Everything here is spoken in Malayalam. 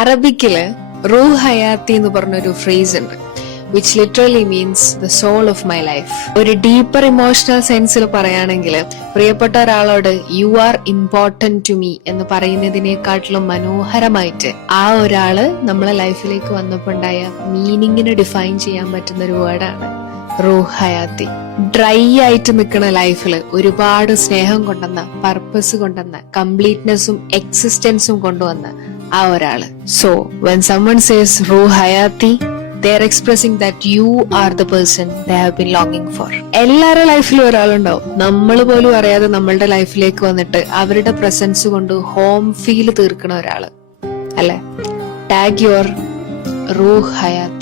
അറബിക്കില് റൂഹ് ഹയാത്തി എന്ന് പറഞ്ഞൊരു ഫ്രേസ് ഉണ്ട്, which literally means the soul of my life. ഒരു ഡീപ്പർ ഇമോഷണൽ സെൻസിൽ പറയുകയാണെങ്കിൽ, പ്രിയപ്പെട്ട ഒരാളോട് you are important to me എന്ന് പറയുന്നതിനേക്കാട്ടിലും മനോഹരമായിട്ട് ആ ഒരാള് നമ്മളെ ലൈഫിലേക്ക് വന്നപ്പോ ഉണ്ടായ മീനിങ്ങിനെ ഡിഫൈൻ ചെയ്യാൻ പറ്റുന്ന ഒരു വേർഡാണ് റൂഹ് ഹയാത്തി. ഡ്രൈ ആയിട്ട് നിൽക്കുന്ന ലൈഫിൽ ഒരുപാട് സ്നേഹം കൊണ്ടുവന്ന, പർപ്പസ് കൊണ്ടുവന്ന, കംപ്ലീറ്റ്നെസ്സും എക്സിസ്റ്റൻസും കൊണ്ടുവന്ന ആ ഒരാള്. So when someone says Rooh ഹയാത്തി, they are expressing that you are the person they have been longing for. എല്ലാവരുടെ ലൈഫിലും ഒരാളുണ്ടാവും, നമ്മൾ പോലും അറിയാതെ നമ്മളുടെ ലൈഫിലേക്ക് വന്നിട്ട് അവരുടെ പ്രസൻസ് കൊണ്ട് ഹോം ഫീൽ തീർക്കണ ഒരാള്, അല്ലെ? Tag your Rooh ഹയാത്തി.